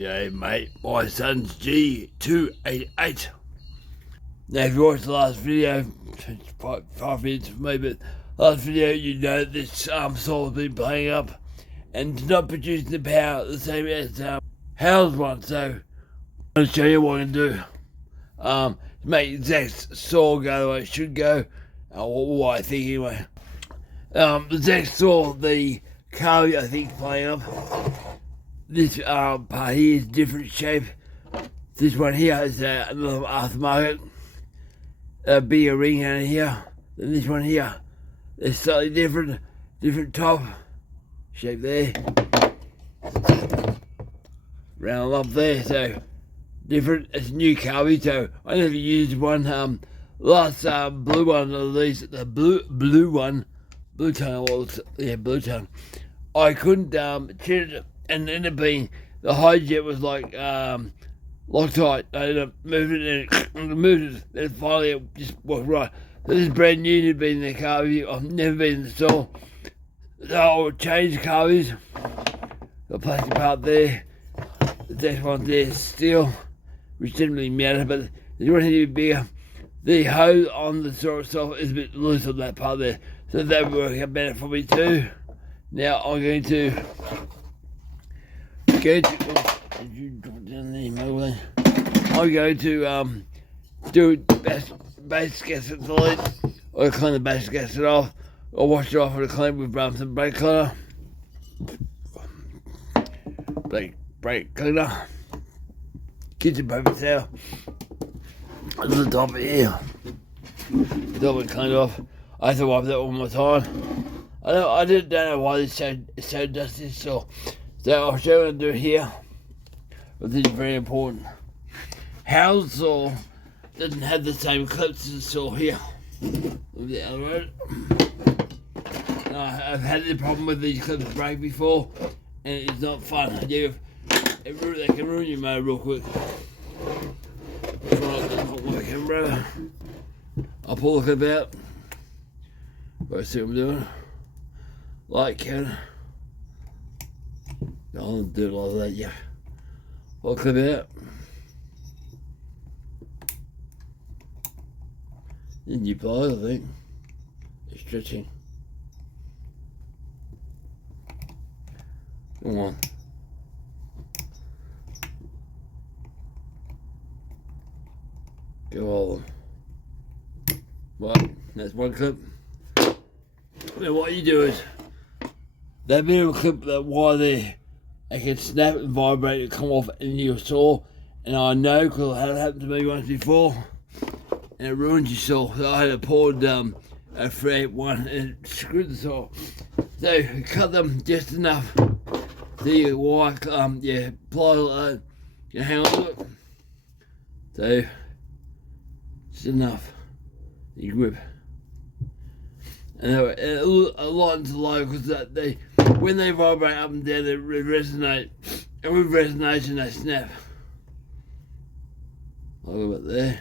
Yeah, mate, my son's G288. Now, if you watched the last video, it's probably 5 minutes for me, but last video, you know this saw has been playing up and not producing the power the same as How's one. So, I'm going to show you what I can do to make the exact saw go the way it should go, what I think anyway. The exact saw, the carving, I think, playing up. This part here is different shape. This one here is another aftermarket. A bigger ring down here than this one here. It's slightly different top shape there. Round up there, so different. It's new carving, so I never used one. Last blue one of these, the blue one, blue tone, blue tone. I couldn't change it. And it ended up being, the hijack was like Loctite. I ended up moving it and moved it, then finally it just worked right. So this is brand new, never been in the car with you. I've never been in the store. So I'll change the carvies. The plastic part there. The next one there is steel, which didn't really matter, but this one here to be bigger. The hose on the saw itself is a bit loose on that part there. So that would work out better for me too. Now I'm going to I'm going to do base gasket delete, or clean the base gasket off, or wash it off with a clean with some brake cleaner. Brake cleaner. Kitchen paper towel. To the top of here. Top it cleaned off. I have to wipe that one more time. I don't know why it's so dusty, so I'll show you what I'm doing here. But this is very important. How's saw doesn't have the same clips as the saw here. The other road. I've had the problem with these clips break before, and it's not fun. They can ruin your motor real quick. I'll pull the clip out. But see what I'm doing. Light counter. Don't do it like that yet. Pull the clip out. Then you pliers, I think. It's stretching. Come on. Go all of them. Well, that's one clip. Now what you do is, that bit of a clip, that wire there, it can snap and vibrate and come off in your saw. And I know, because it had happened to me once before, and it ruined your saw. So I had a poured a 381 and it screwed the saw. So cut them just enough so your wire, pliers like that, you hang on to it. So, just enough, you grip. And it lightens the low because when they vibrate up and down, they resonate. And with resonation, they snap. I'll go about there.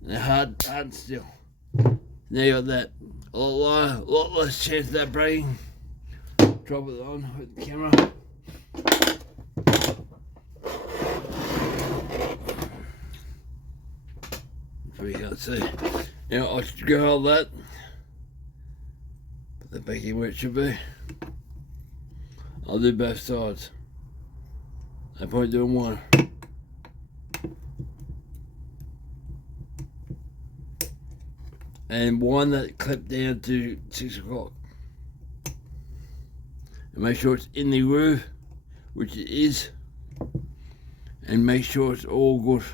And they're hard and still. Now you got that. A lot less chance of that breaking. Drop it on with the camera. So you can't see. Now I'll go all that. Put that back in where it should be. I'll do both sides. I'm probably doing one. And one that clipped down to 6 o'clock. And make sure it's in the groove, which it is. And make sure it's all good.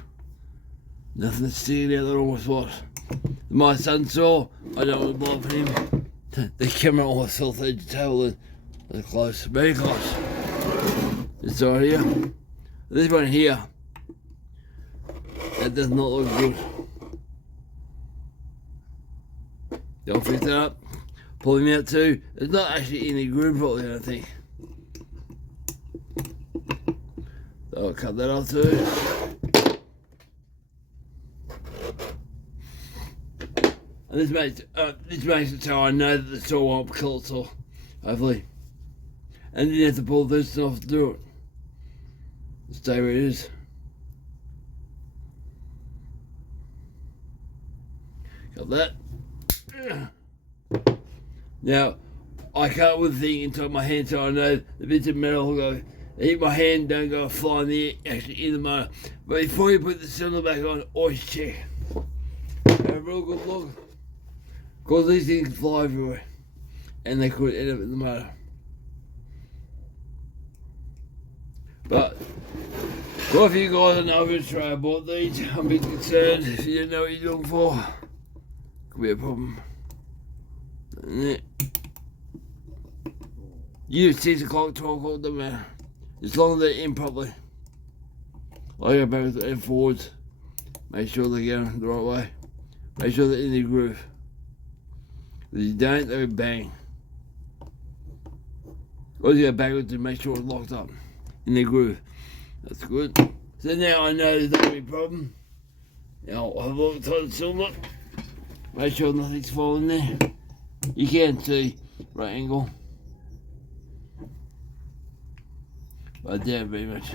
Nothing sticking out there almost was. My son saw, I don't want to bother him. The camera almost fell through the table. They're close, very close. This side here. This one here, that does not look good. I'll fix that up. Pull him out too. It's not actually in the groove properly, I don't think. So I'll cut that off too. And this makes it so I know that the saw won't kill it, so hopefully. And then you have to pull this off to do it. Stay where it is. Got that. Now, I can't put the thing inside my hand so I know the bits of metal will go, hit my hand, don't go flying actually in the motor. But before you put the cylinder back on, always check. Have a real good look. Because these things fly everywhere. And they could end up in the motor. But, well, if you guys are over in Australia bought these, I'm a bit concerned if you don't know what you're looking for. Could be a problem. You 6 o'clock, 12 o'clock, doesn't matter. As long as they're in properly. I go back and forwards. Make sure they're going the right way. Make sure they're in the groove. If you don't, they'll bang. Always go backwards to make sure it's locked up in the groove. That's good. So now I know there's not going to be a problem. Now I'll have a look inside the cylinder. Make sure nothing's falling there. You can see right angle. But I doubt very much.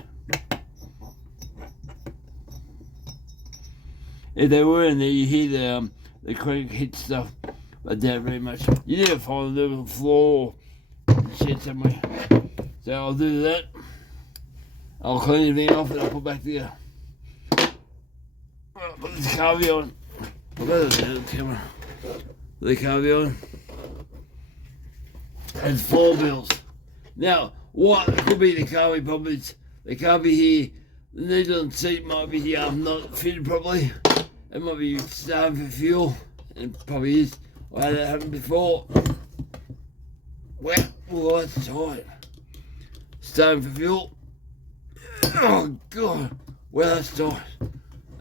If they were in there, you hear the crank hit stuff. But I doubt very much. You need to find a little floor or shit somewhere. So I'll do that. I'll clean everything off and I'll put back together. I'll put this carby on. I'll better do the camera. The carby on. And 4 bills. Now, what could be the carby problems? The carby here, the needle and seat might be not fitted properly. It might be starving for fuel, and it probably is. I had that happen before. Well, that's tight. Starving for fuel. Oh God, well that's tight.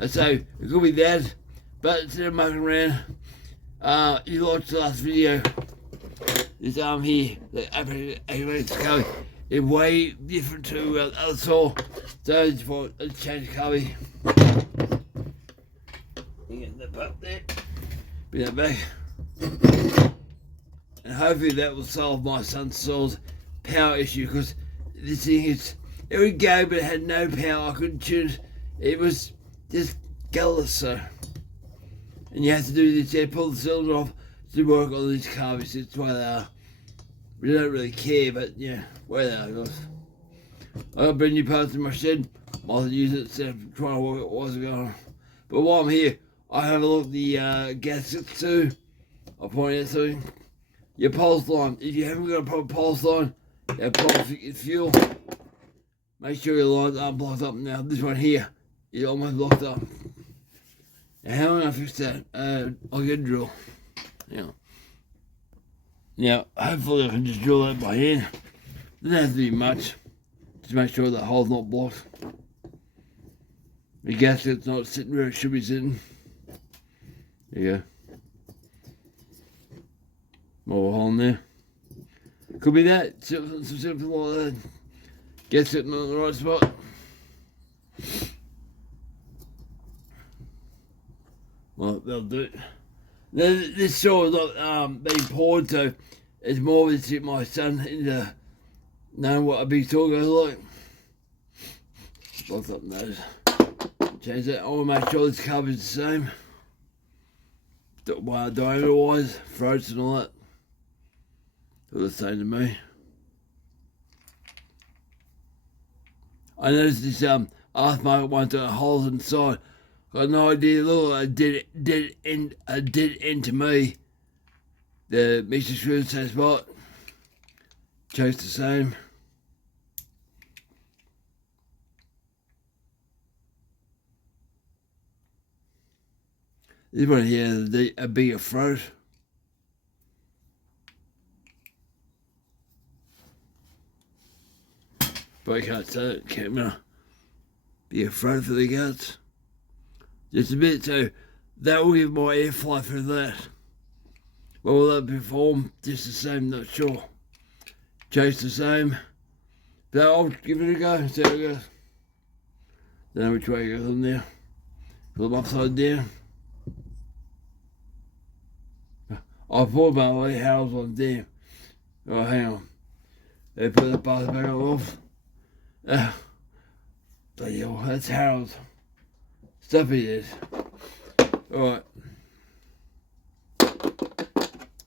So it could be that, but instead of mucking around, you watched the last video. This arm here, the activated carby, is way different to the other saw. So I just thought I'd change the carby. You get that part there, bring that back. And hopefully that will solve my son's saw's power issue, because this thing is, it would go but it had no power. I couldn't tune it. It was just gutless, so. And you have to do this, pull the cylinder off to work on these carbies. It's why they are. We don't really care, but yeah, where they are, guys. I got brand new parts in my shed. Might as well use it instead of trying to work out what's going on. But while I'm here, I have a look at the gaskets too. I'll point out something. Your pulse line. If you haven't got a proper pulse line, that pulse fuel, make sure your lines aren't blocked up. Now this one here is almost blocked up. Now how am I going to fix that? I'll get a drill. Now hopefully I can just drill that by hand. Doesn't have to be much. Just make sure the hole's not blocked. The gasket's not sitting where it should be sitting. There you go. More hole in there. Could be that. Something like that. Get sitting on the right spot. Well, that'll do it. Now, this saw is not being poured, so it's more to get my son into knowing what a big saw goes like. Locked up nose. Change that. I want to make sure this cover's the same. Diameter wise, throats and all that. They're the same to me. I noticed this aftermarket one's got holes inside. Got no idea. Look, a dead end to me. The mixer screws same spot. Chokes the same. This one here has a bigger throat. But I can't say it, camera. Bigger throat for the guts. Just a bit, so that will give my airflow for that. What will that perform? Just the same, not sure. Chase the same. But I'll give it a go, see how it goes. Don't know which way it goes on there. Put them upside down. I thought about the way how's on damn. Oh, hang on. They put the bars back off. Bloody hell, that's Harold's. Stuff he is. Alright.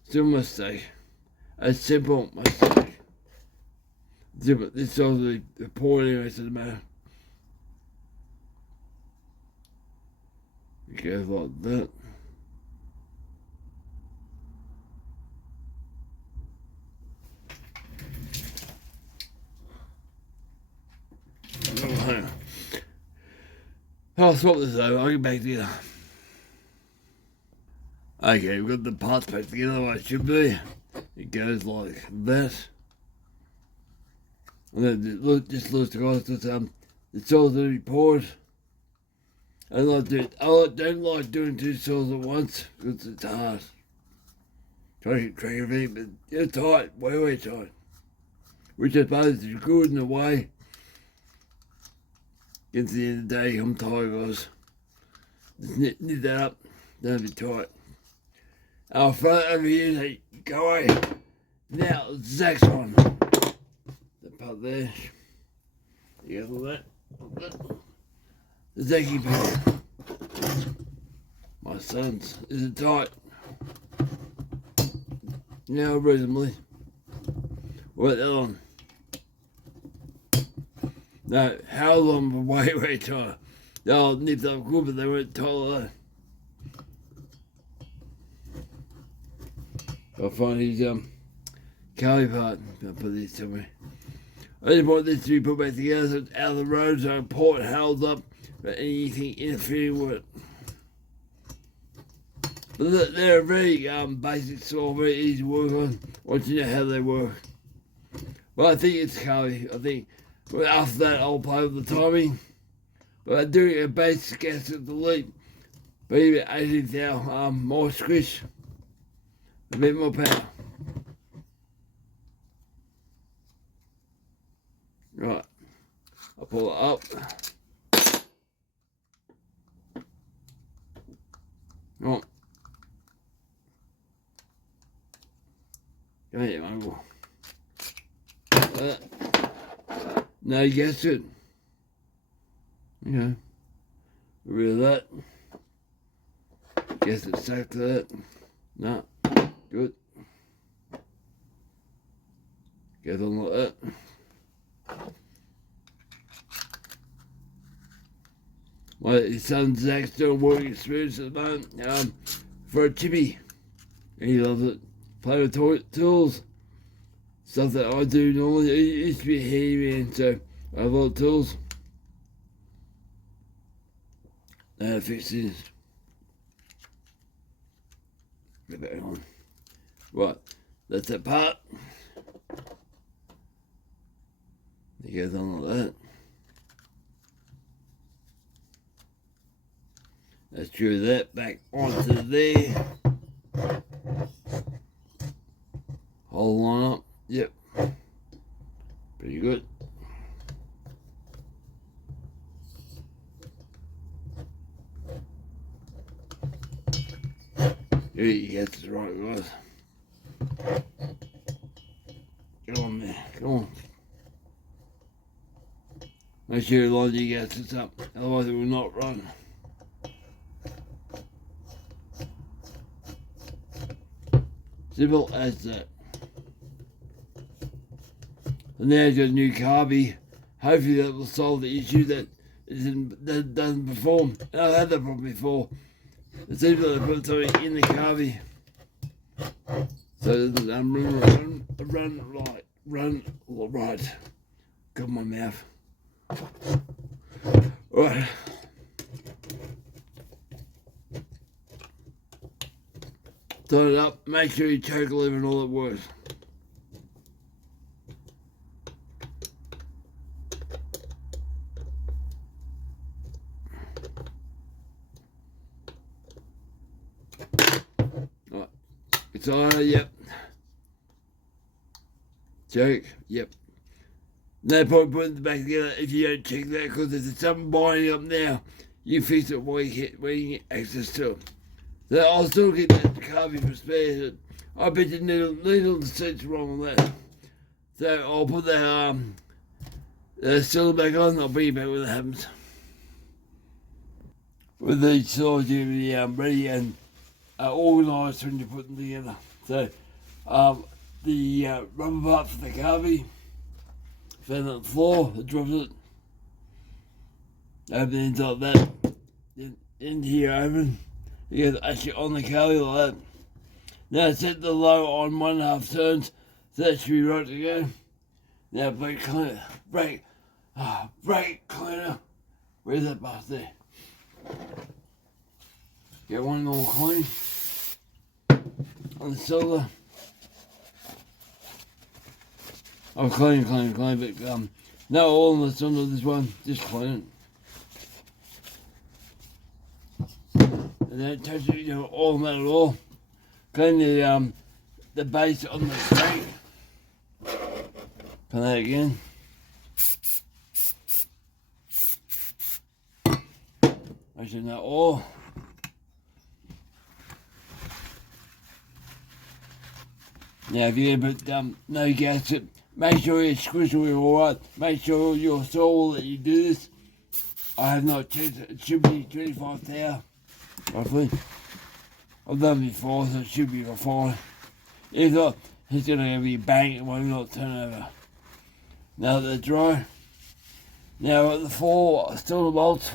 Still a mistake. A simple mistake. This is obviously the poor anyway, so the matter. It goes like that. I'll swap this over, I'll get back together. Okay, we've got the parts back together like it should be. It goes like that. And then it just looks like the saws that we poured. I don't like doing two saws at once because it's hard. Try to track everything, but it's tight, way tight. Which I suppose is good in a way. Get to the end of the day, I'm tired, guys. Just knit that up, don't be tight. I'll throw it over here and say, go away. Now, Zach's one. That part there. You got all that. The Zachy part. My son's. Is it tight? Now, reasonably. What the other one? No, how long? Way tight. They all nipped up good, but they weren't tight like that. I'll find his carry part. I'll put this somewhere. I just want this to be put back together so it's out of the road so port held up for anything interfering with it. But they're very basic saw, very easy to work on once you know how they work. But I think it's carry. I think after that I'll play with the timing. But I'm doing a basic gasket delete. But even 18,000 more squish. A bit more power. Right. I'll pull it up. Right. Come here, Michael. Now you guessed it. Okay. Rid of that. Guess it's stuck to that. No. Good. Goes on like that. My son Zach's doing work experience at the moment for a chippy. And he loves it. Play with tools. Stuff that I do normally. He used to be a handyman, so I have a lot of tools. Fix this. Get back on. Right, that's that part. It goes on like that. Let's screw that back onto there. Whole line up. Yep. Pretty good. Yes, it's right, guys. Get on there. Come on. Make sure the line you get sits up, otherwise it will not run. Simple as that. And now you've got a new carby. Hopefully that will solve the issue that doesn't perform. And I've had that problem before. It seems like they put something in the carby. So it doesn't run right. Got my mouth. Right. Turn it up. Make sure you choke lever and all that works. Right. It's on, yep. Choke, yep. No point putting it back together if you don't check that, because if there's something binding up now, you fix it while you get access to it. So I'll still get that carby for spares. I bet you needle the seat's wrong on that. So I'll put that the cylinder back on. I'll bring you back when it happens. With these saws, you'll be ready and organised when you put them together. So, the rubber part for the carby, found on the floor, it drops it. Open the inside like that. Then end here open. You get actually on the carby like that. Now set the low on 1.5 turns, so that should be right to go. Now brake cleaner, brake cleaner. Where's that bus there? Get one more clean on the cylinder. Oh, clean, but no oil on the cylinder. This one, just clean it. And don't touch it, you know, oil on that at all. Clean the base on the crank. Clean that again. Make sure no oil. Now if you're gonna put no gasket, make sure your squishing wheel alright. Make sure your saw that you do this. I have not checked it. It should be 25 thou, roughly. I've done it before, so it should be fine. If not, it's gonna be bang, it won't not turn over. Now that they're dry. Now at the 4 cylinder bolts.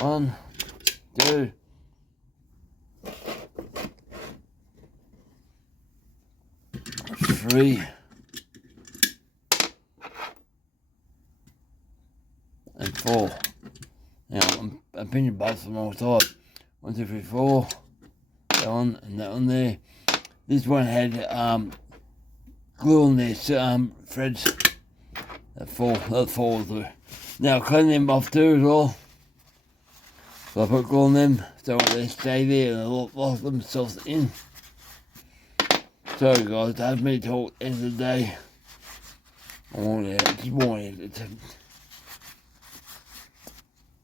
1, 2, 3, and 4. Now I'm pinching bolts from all sides. 1, 2, 3, 4. That one and that one there. This one had glue on their threads. That fall through. Now clean them off too as well. So I put glue on them so they stay there and they'll lock themselves in. Sorry guys, that's me talk end of the day. I want it, just want it. It's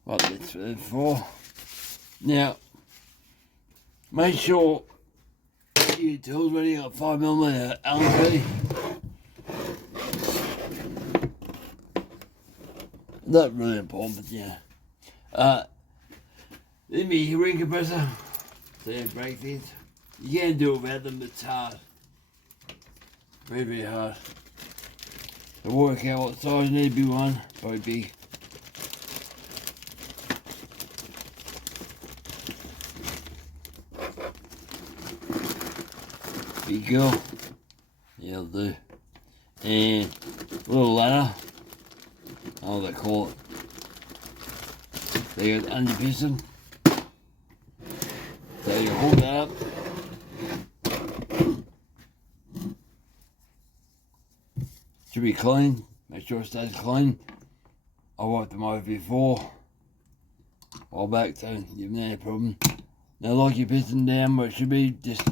what this for. Now, make sure your tool's ready. Got 5mm Allen. Not really important, but yeah. Then me ring compressor. So yeah, brake things. You can't do it without them, it's hard. Very, very hard. To work out what size you need to be one, probably big. Big girl. Yeah, it'll do. And a little ladder. Oh, they call it. They got under piston. So you hold that up. Should be clean. Make sure it stays clean. I wiped them over before. A while back, so you've no problem. Now lock your piston down where it should be. Just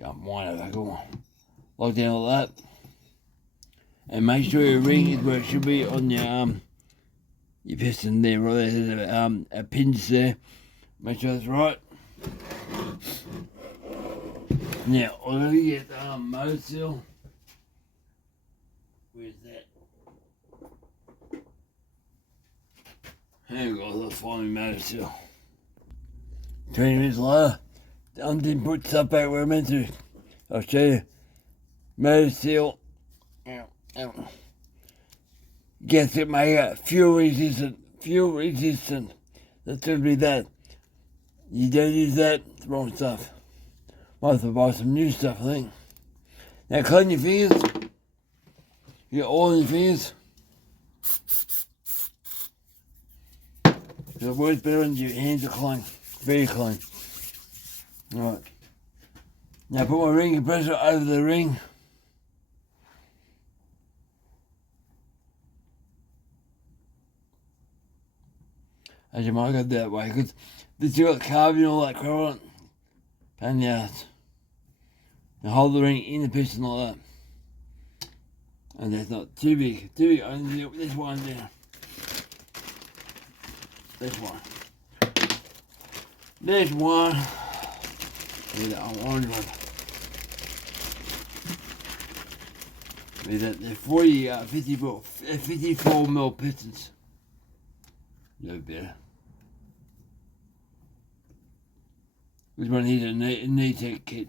wind it back on. Lock down like that. And make sure your ring is where it should be on your piston there, right there. There's a pinch there. Make sure that's right. Now I'm gonna get the motor seal. Where's that? There we go, let's find my motor seal. 20 minutes later, I didn't put stuff back where I meant to. I'll show you. Motor seal. Gasket maker, fuel resistant. That should be that. You don't use that, it's wrong stuff. Might have to buy some new stuff, I think. Now clean your fingers. You got oil in your fingers. So it works better when your hands are clean. Very clean. Alright. Now put my ring compressor over the ring. As you might go that way, because this you got carving and all that crap on it. Pain in the ass. Now hold the ring in the piston like that. And that's not too big. Only this one there. This one. This one. With that orange one. With that, they're 54 mil pistons. No better. This one needs a NATEC kit.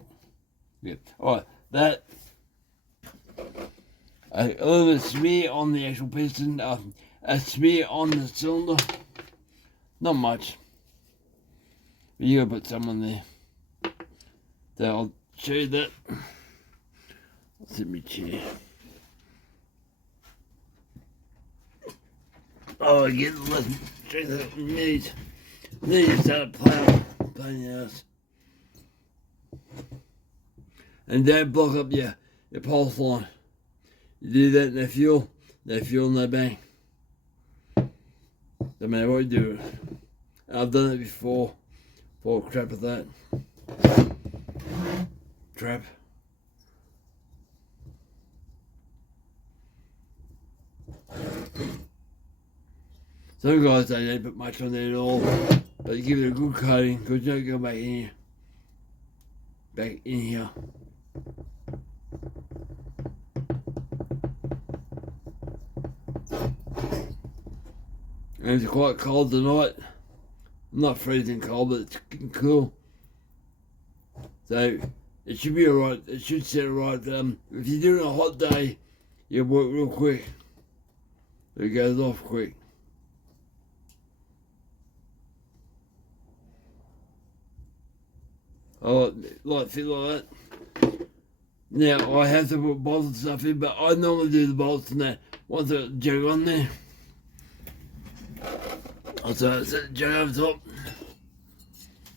Yeah. Alright, that. A little bit of smear on the actual piston. A smear on the cylinder. Not much. But you gotta put some on there. So I'll show you that. I'll sit in my chair. Oh, again, let's show you that needs. Then you start playing the house. And don't block up your pulse line. You do that in the fuel, no bang. No matter what you do. I've done it before. Crap with that. Trap. Some guys don't put much on there at all, but you give it a good coating because you don't go back in here. Back in here. And it's quite cold tonight. Not freezing cold, but it's getting cool. So it should be alright. It should set alright. If you're doing a hot day, you work real quick. It goes off quick. I like fit like that. Now I have to put bolts and stuff in, but I normally do the bolts and that once I jug on there. So I set the jug over top.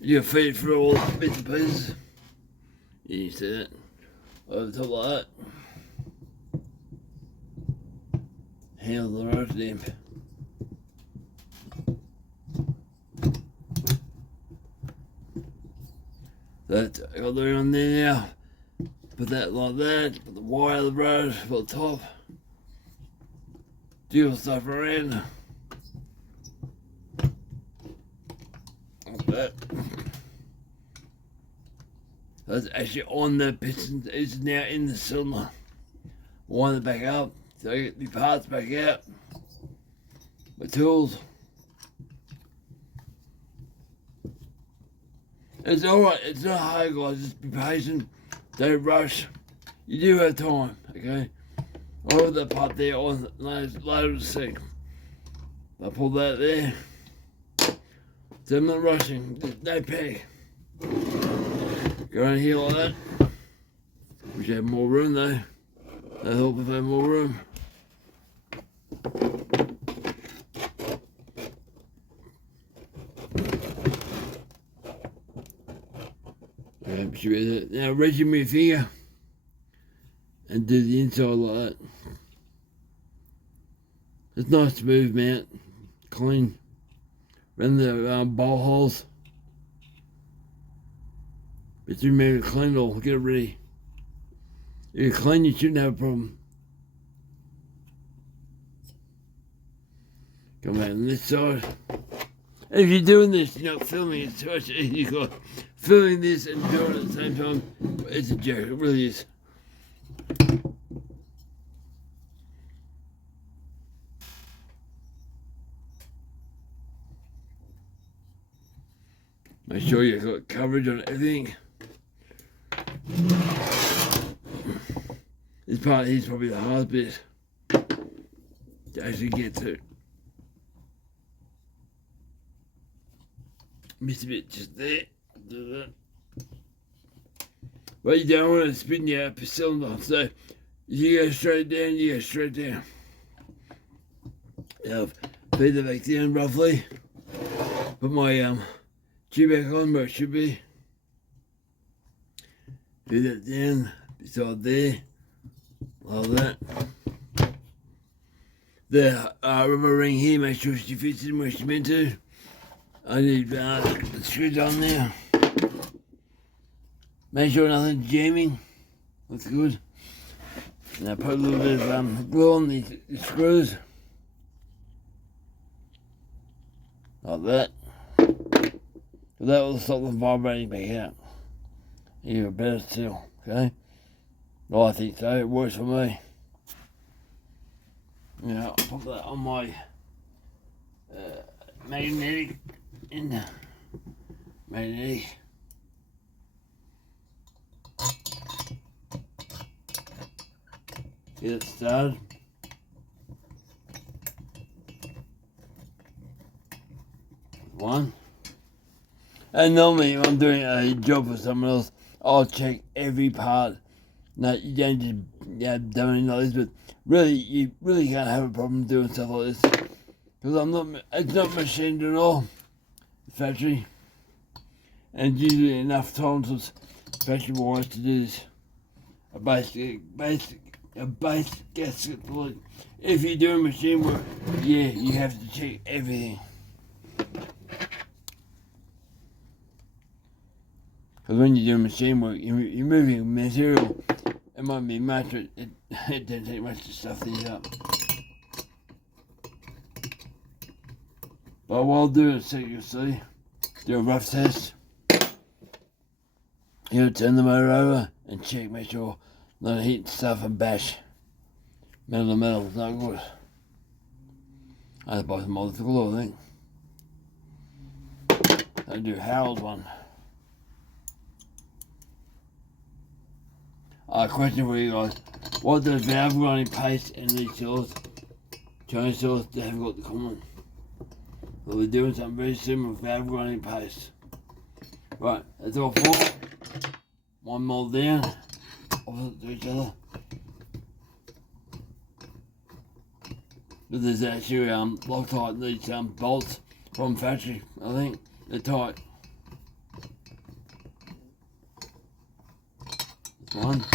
You feed it through all the bits and pieces. You see that over top like that. Handle the rotor damp. That's I got that on there now. Put that like that. Put the wire of the rotor for the top. Do stuff around. Like that. That's actually on the piston. It's now in the cylinder. Wind it back up. So I get the parts back out. My tools. It's alright, it's not hard guys, just be patient, don't rush. You do have time, okay? I'll hold that part there on later to see. I pull that there. So I'm not rushing, there's no peg. Go around here like that. Wish I had more room though. That help if I had more room. Now reach with your finger and do the inside like that. It's nice smooth mount, clean. Run the bowl holes. But you remember to clean it all, get it ready. If you're clean, you shouldn't have a problem. Come out on this side. And if you're doing this, you're not filming it too much. You got filming this and doing it at the same time. It's a joke, it really is. Make sure you've got coverage on everything. This part here is probably the hardest bit to actually get to. Missed a bit just there. Do that. But you don't want to spin your cylinder, so if you go straight down, you go straight down. Now, feed it back down roughly. Put my tube back on where it should be. Feed that down beside there, like that. The rubber ring here, make sure she fits in where she's meant to. I need the screws on there. Make sure nothing's jamming. That's good. And I put a little bit of glue on the screws. Like that. So that will stop them vibrating back out. Even better still, okay? Well, I think so. It works for me. Yeah, I'll put that on my magnetic magnetic. Get it started. One. And normally if I'm doing a job for someone else, I'll check every part. No, you don't just do anything like this, but really, you really can't have a problem doing stuff like this. Because it's not machined at all, the factory. And usually enough tolerances factory wise to do this. A basic gasket. If you're doing machine work, yeah, you have to check everything. Because when you're doing machine work, you're moving material. It might be much, but it doesn't take much to stuff these up. But what I'll do is you'll see, do a rough test. You'll turn the motor over and check, make sure not heat stuff and bash. Metal to metal is not good. I had to buy some multiple, I think. I do Harold's one. Question for you guys. What does valve grinding paste and these saws, Chinese saws, they haven't got the common? Well, we're doing something very similar with valve grinding paste. Right, that's all four. One mold down, opposite to each other. But there's actually Loctite, these bolts from factory, I think. They're tight. One.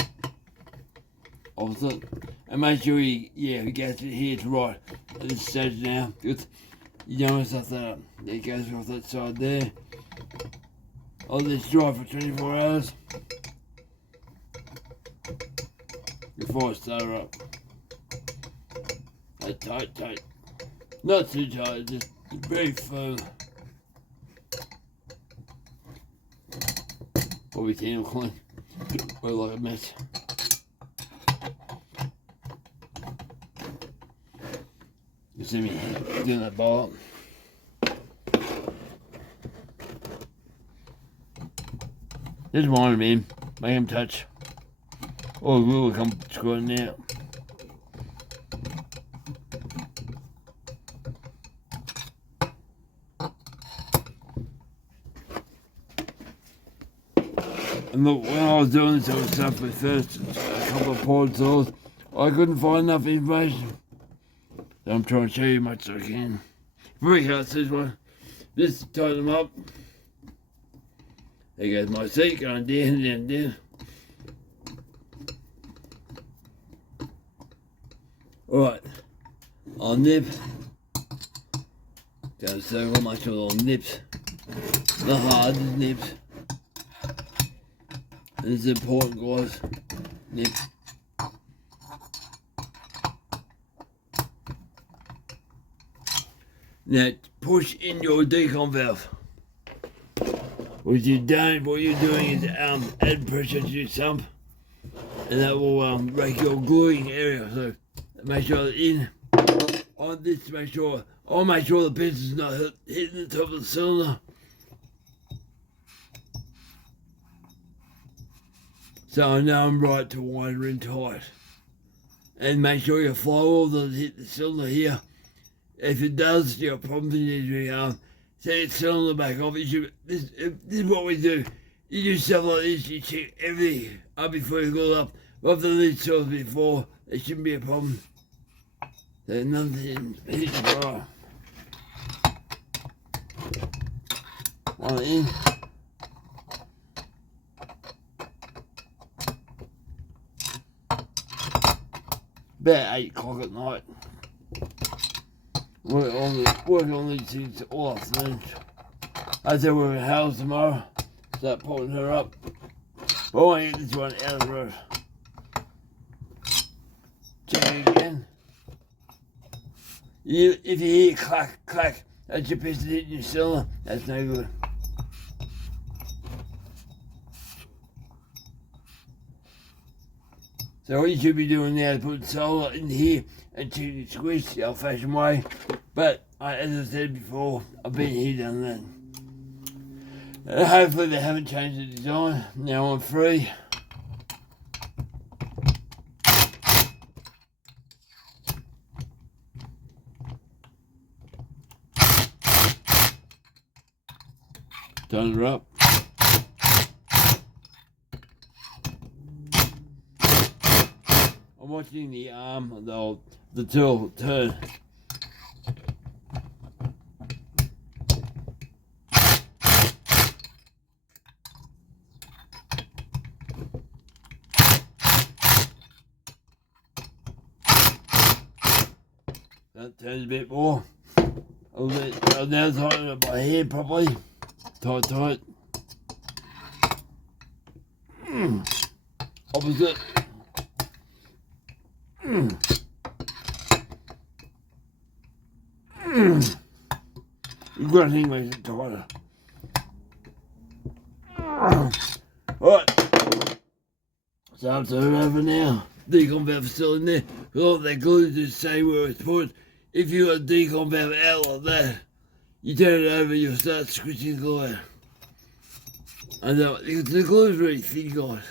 Opposite. And make sure you get it here to right at this stage now, because you don't mess that up. It goes off that side there. I'll just dry for 24 hours before I start her up. Tight. Not too tight, just very firm. Probably clean. We're like a mess. You see me doing that ball up. Just wind him in, make him touch. Or the glue will come squirting out. And look, when I was doing this sort of stuff with first a couple of pod saws, I couldn't find enough information. So I'm trying to show you much as I can. Very hard this one. Just tighten them up. There goes my seat going down. Alright, I'll nip. Go circle, make sure little nips. Not hard, just nips. And it's important, guys. Nip. Now push in your decon valve. What you don't, what you're doing is add pressure to your sump, and that will break your gluing area. So make sure that in on this, I'll make sure the piston's not hitting the top of the cylinder. So I know I'm right to wind her in tight. And make sure your flywheel doesn't hit the cylinder here. If it does, you have problems in your set your cylinder back off. This is what we do. You do stuff like this, you check everything up before you glue it up. I've done these saws before, there shouldn't be a problem. So nothing hit the bar. One in. About 8 o'clock at night. Working on these things all afternoon. I said we're in house tomorrow. Start pulling her up. But I want to get this one out of the road. Check it again. If you hear clack, that's your piston hitting your cylinder. That's no good. So what you should be doing now is put solar in here and check the switch the old fashioned way. But as I said before, I've been here, done that. Hopefully they haven't changed the design. Now on 3. Turn her up. I'm watching the arm of the tool turn. That turns a bit more. I'll now tighten it by hand properly. Tight. Opposite. The grunting makes it tighter. Right. So I'll turn it over now. Decon valve still in there. All that glue just say where it's put. If you got a decon valve out like that, you turn it over, you'll start squishing the glue out. I know, because the glue's really thin, guys.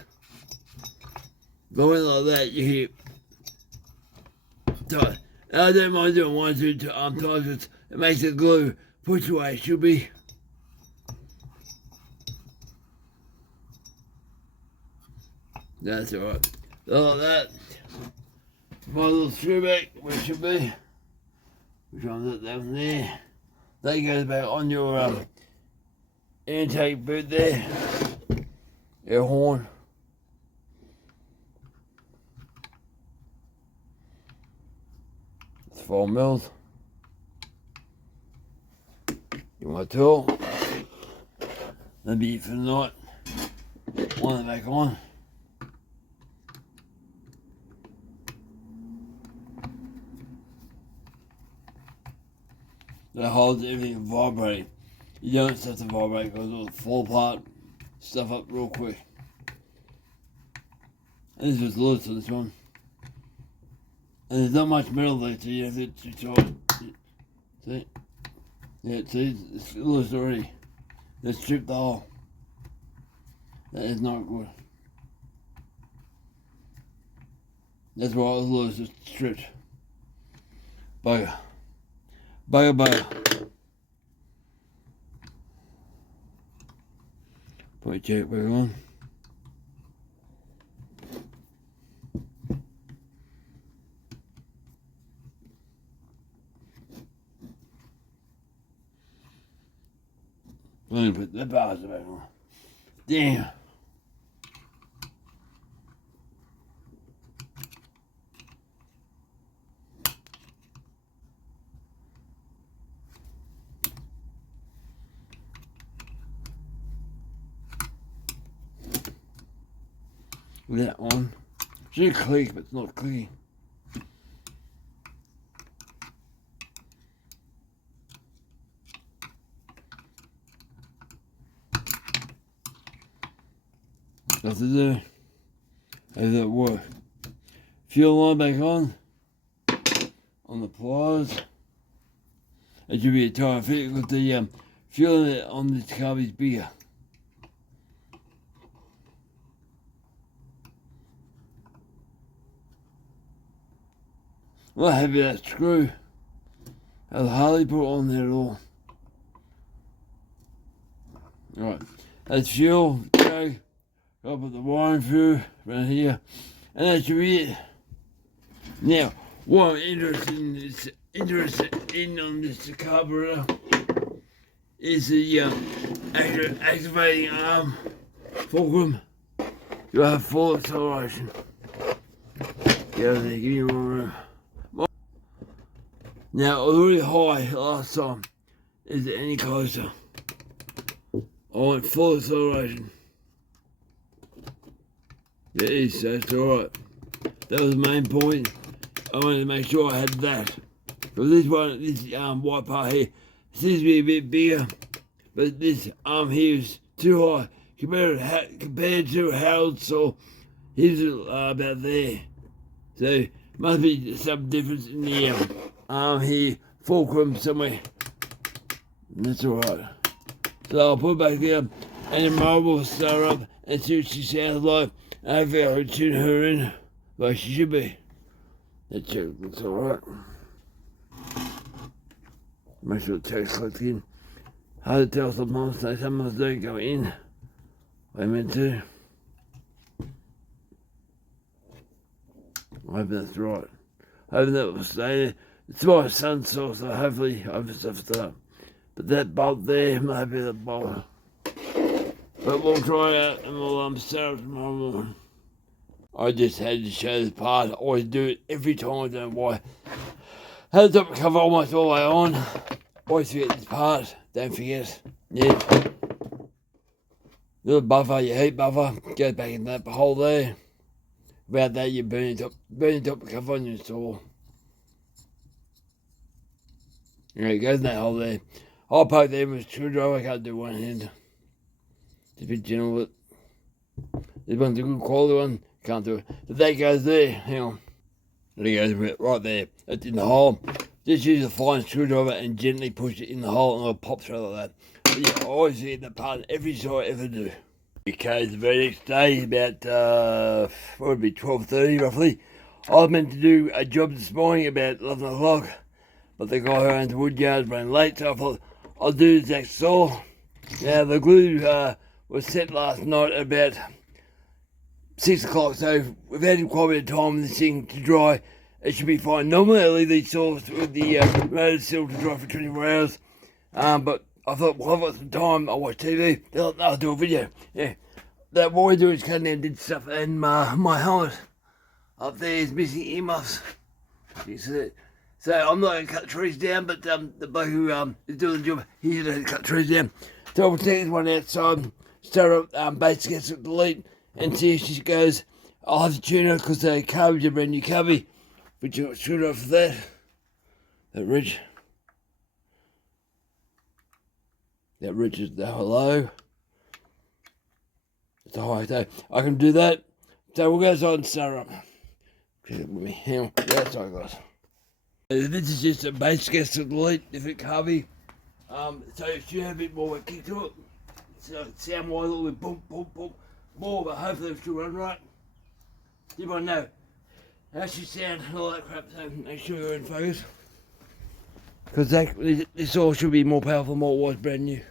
Going like that, you hear tight. And I don't mind doing 1, 2 times because it makes the glue push away it should be. That's alright. Like that. My little screw back where it should be. Which one's that one there? That goes back on your intake boot there. Air horn. It's 4 mils. You want a tool? That'd be it for the night. Wind it back on. That holds everything from vibrating. You don't set to vibrate because it'll fall apart, stuff up real quick. And this was loose on this one. And there's not much metal there, so you have to try it. See? Yeah, see, it's loose already. Let's strip the hole. That is not good. That's why it was loose, it's stripped. Bugger. Bugger. Put your check back on. Let me put the bars back on. Damn. With that on. Should click, but it's not clicking. That's to do. How does that work? Fuel line back on the pliers. It should be a tight fit because the fuel on this car is bigger. Well, have that screw. I'll hardly put it on there at all. Right, that's fuel, choke. I'll put the wiring through right here, and that should be it. Now, what I'm interested in on this carburetor is the activating arm fulcrum. You have full acceleration. Get out of there, give me more room. Now, it was really high last time. Is it any closer? I want full acceleration. It is, so it's alright. That was the main point. I wanted to make sure I had that. Because this one, this white part here, seems to be a bit bigger, but this arm here is too high compared to Harold's saw. He's about there. So must be some difference in the here fulcrum somewhere. That's alright. So I'll put it back there and then Mum will start up and see what she sounds like. And hopefully I can tune her in like she should be. That's alright. Make sure the text clicks in. Hard to tell sometimes, so sometimes don't go in. I meant to. I hope that's right. I hope that will stay there. It's my son's sauce, so hopefully I have stuff start. But that bolt there might be the bolt. But we'll try it out and we'll start it tomorrow morning. I just had to show the part. I always do it every time, I don't know why. Had the top cover almost all the way on. Always forget this part, don't forget. Yeah. Little buffer, your heat buffer, goes back in that hole there. Without that, you burn the top cover on your saw. There it goes in that hole there. I'll poke there with a screwdriver, I can't do one hand. Just be gentle with it. This one's a good quality one, can't do it. But that goes there, hang on. There it goes, right there. That's in the hole. Just use a fine screwdriver and gently push it in the hole and it'll pop through like that. But yeah, I always get that part every saw I ever do. Okay, it's the very next day, about, what would it be, 12:30 roughly. I was meant to do a job this morning about 11 o'clock, but the guy who owns the wood yard ran late, so I thought I'll do the exact saw. Now, the glue was set last night at about 6 o'clock, so we've had quite a bit of time for this thing to dry. It should be fine. Normally I leave these saws with the rotor still to dry for 24 hours, but I thought, well, I've got some time, I'll watch TV, I'll do a video. Yeah, that what we're doing is cutting down dead stuff, and my helmet up there is missing earmuffs. You see that? So I'm not going to cut trees down, but the bloke who is doing the job, he's going to cut trees down. So we'll take this one outside, start up base gasket delete, and see if she goes. I'll have to tune her because the carby's a brand new carby, which you got screwed off for that ridge. That ridge is the hello. It's a high, so I can do that. So we'll go outside and start up. With me. Hang on, go outside, guys. This is just a base gasket delete, different carby. So it should have a bit more kick to it. So sound wise, a little bit boom, boom, boom, more, but hopefully it'll still run right. You might know how she sound and all that crap, so make sure you're in focus. Because this all should be more powerful than what it was brand new.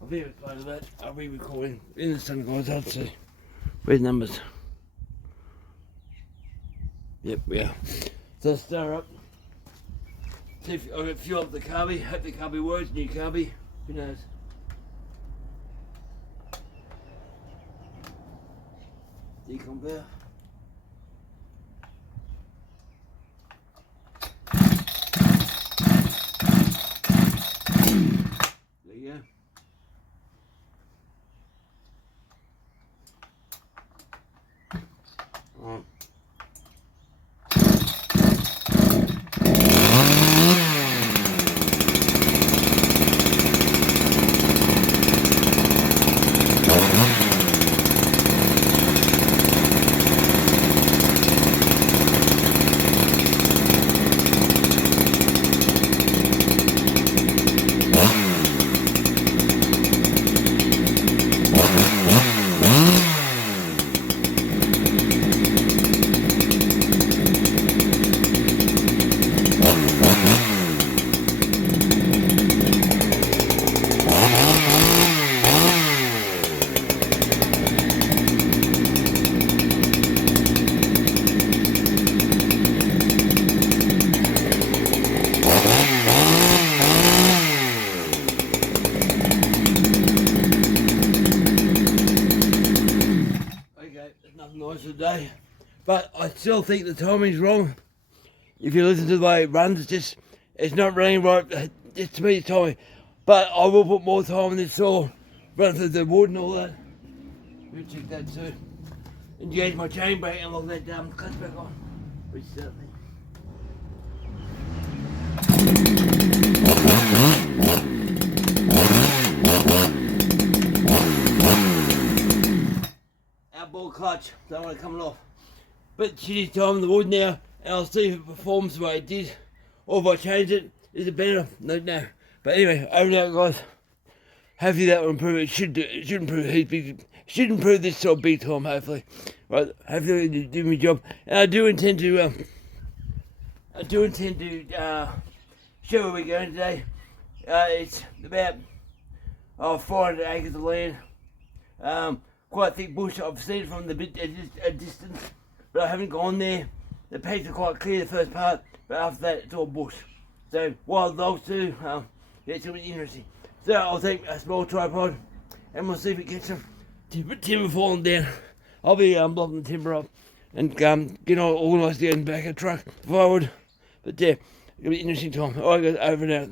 I'll be able to explain that. I'll be recording in the sun, guys. Hard to see. Where's numbers? Yep, we are. So let's start up. See if I've got a few of the carby. Hope the carby works. New carby. Who knows? Decom valve. There you go. Right. Today, but I still think the timing's wrong. If you listen to the way it runs, it's not running right. Just to me, it's timing. But I will put more time in this saw, run through the wood and all that. We'll check that too. Engage my chain brake and lock that clutch back on. Which is that thing. Outboard clutch, don't want it coming off. But shitty time in the wood now, and I'll see if it performs the way it did, or if I change it, is it better? No. But anyway, over and out, guys. Hopefully that will improve. It should improve should improve this sort of big time, hopefully. Right, hopefully it'll do my job. And I do intend to show where we're going today. It's about 400 acres of land. Quite thick bush. I've seen it from a distance, but I haven't gone there. The paths are quite clear the first part, but after that it's all bush. So wild dogs too. It's gonna be interesting. So I'll take a small tripod and we'll see if we get some timber falling down. I'll be blocking the timber up and getting all organised down in the back of the truck, firewood. But yeah, it'll be an interesting time. Alright guys, over and out.